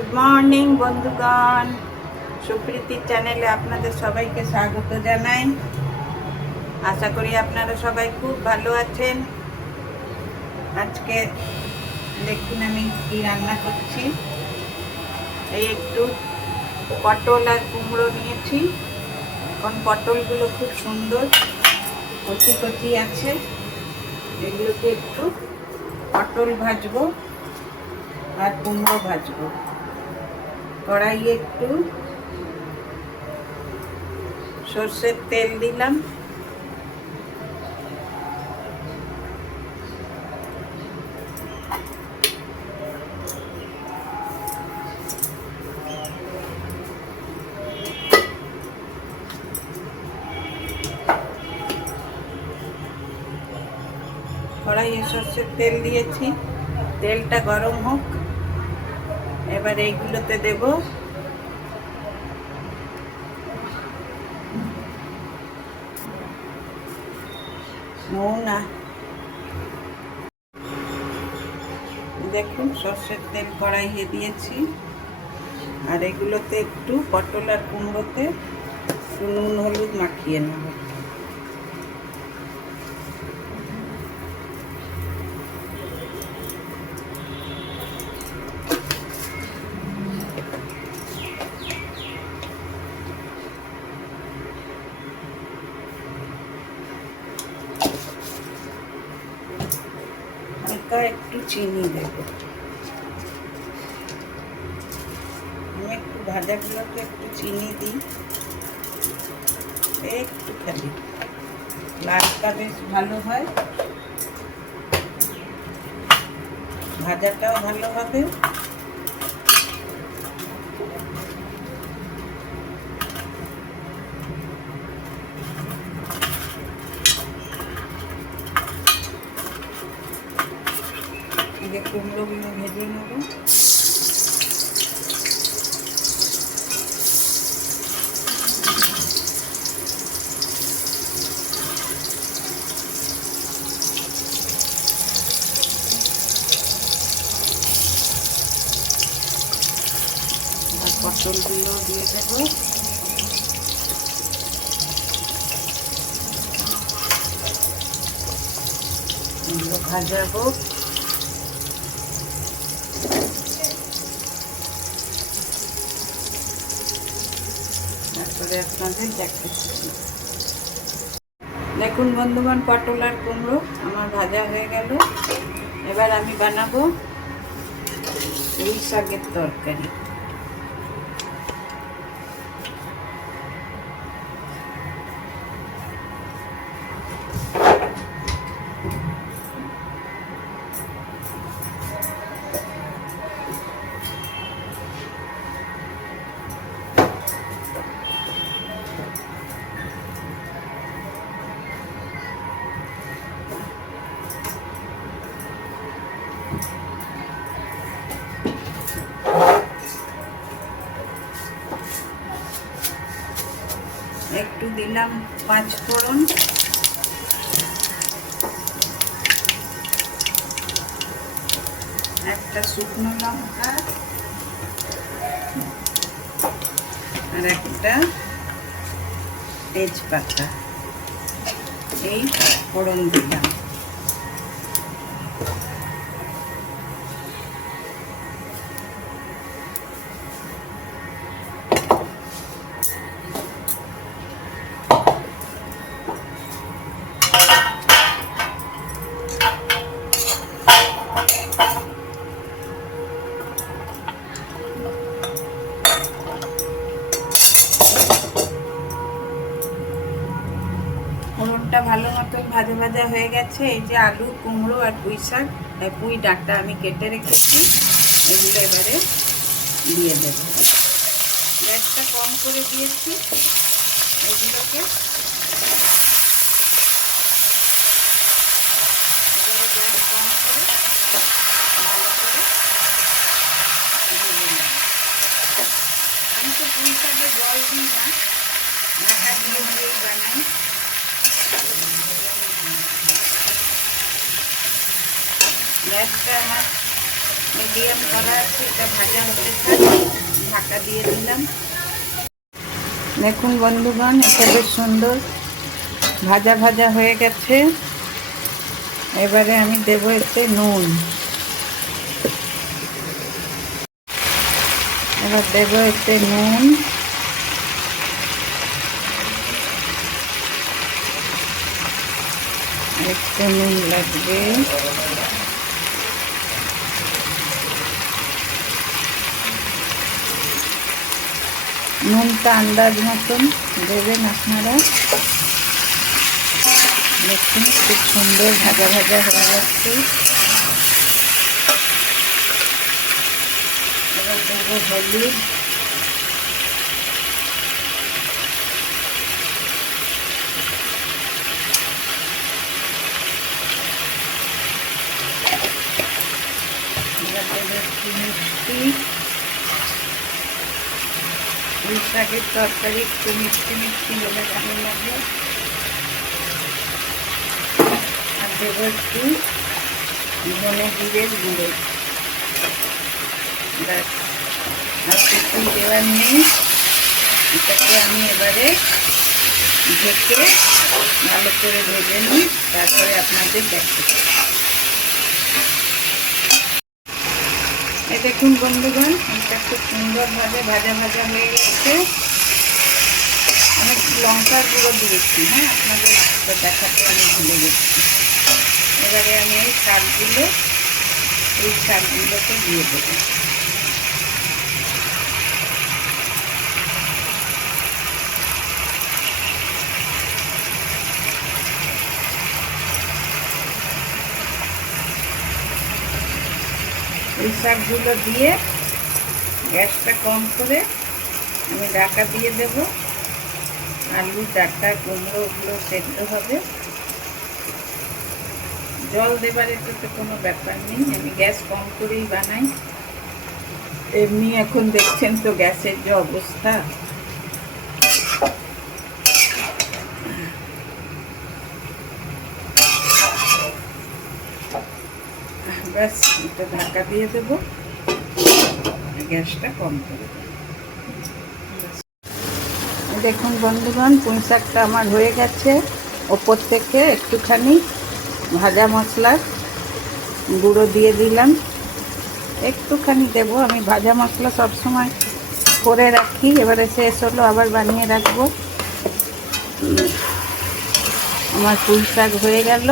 Good morning বন্ধুগণ, সুপ্রীতি চ্যানেলে আপনাদের সবাইকে স্বাগত জানাই। আশা করি আপনারা সবাই খুব ভালো আছেন। আজকে দেখুন আমি কি রান্না করছি। এই একটু পটল আর কুমড়ো নিয়েছি। এখন পটলগুলো খুব সুন্দর কচি কচি আছে, এগুলোকে একটু পটল ভাজবো আর কুমড়ো ভাজবো। কড়াইয়ে একটু সর্ষের তেল দিলাম, কড়াইয়ে সর্ষের তেল দিয়েছি, তেলটা গরম হোক। এবার এইগুলোতে দেব নুন। দেখুন সর্ষের তেল কড়াইয়ে দিয়েছি, আর এগুলোতে একটু পটল আর কুমড়োতে একটু নুন হলুদ মাখিয়ে নেব। হালকা একটু চিনি দেব। আমি একটু ভাজাগুলোতে একটু চিনি দিই, একটু খালি, লালটা বেশ ভালো হয়, ভাজাটাও ভালো হবে। কুমড়োগুলো ভেজে নেব। আর পটলগুলো দিয়ে দেবো। এগুলো ভাজাবো। তারপরে আপনাদের দেখাচ্ছি। দেখুন বন্ধুগণ, পটল আর কুমড়ো আমার ভাজা হয়ে গেল। এবার আমি বানাবো পুঁই শাকের তরকারি। একটু দিলাম 5 ফোড়ন, একটা শুকনো লঙ্কা আর একটা তেজপাতা, এই ফোড়ন দিলাম। ফোড়নটা ভালো মতন ভাজা ভাজা হয়ে গেছে। এই যে আলু, কুমড়ো আর পুঁই শাক, পুঁই ডাঁটা আমি কেটে রেখেছি, এগুলো এবারে দিয়ে দেব। গ্যাসটা কম করে দিয়েছি। এগুলোকে এবারে গ্যাস কম করে ভালো করে ভেজে নেব। আমি তো পুঁই শাকে জল দিই না, ঢাকা দিয়ে দিয়েই বানাই। গ্যাসটা আমার মিডিয়াম করা আছে, এটা ভাজা হতে থাক, ঢাকা দিয়ে দিলাম। দেখুন বন্ধুগণ, এটা বেশ সুন্দর ভাজা ভাজা হয়ে গেছে। এবারে আমি দেবো এতে নুন, এবার দেবো এতে নুন, একটু নুন লাগবে, নুনটা আন্দাজ মতন দেবেন আপনারা। দেখুন খুব সুন্দর ভাজা ভাজা হয়ে যাচ্ছে। এবার দেবো হলুদ, এবার দেবো একটু মিষ্টি। পুঁই শাকের তরকারি একটু মিষ্টি মিষ্টি হলে ভালো লাগে। আর দেবো একটু ধনে জিরের গুঁড়ো। ব্যাস, আর কিছুই দেওয়ার নেই। এটাকে আমি এবারে ঢেকে ভালো করে ভেজে নিই, তারপরে আপনাদের দেখাবো। এই দেখুন বন্ধুগণ, এটা খুব সুন্দরভাবে ভাজা ভাজা হয়ে গেছে। আমি লঙ্কার গুঁড়ো দিয়েছি, হ্যাঁ, আপনাদের দেখাতে আমি ভুলে গেছি। এবারে আমি এই শাকগুলোকে দিয়ে দেবো। এই শাকগুলো দিয়ে গ্যাসটা কম করে আমি ঢাকা দিয়ে দেব। আলু, ডাঁটা, কুমড়ো ওগুলো সেদ্ধ হবে। জল দেবার এতে কোনো ব্যাপার নেই, আমি গ্যাস কম করেই বানাই। এমনি এখন দেখছেন তো গ্যাসের যে অবস্থা। ব্যাস, এটা ঢাকা দিয়ে দেবো, গ্যাসটা কম করে দেবো। দেখুন বন্ধুগণ, পুঁই শাকটা আমার হয়ে গেছে। ওপর থেকে একটুখানি ভাজা মশলার গুঁড়ো দিয়ে দিলাম, একটুখানি দেবো। আমি ভাজা মশলা সবসময় করে রাখি, এবারে শেষ হলো আবার বানিয়ে রাখবো। আমার পুঁই শাক হয়ে গেল।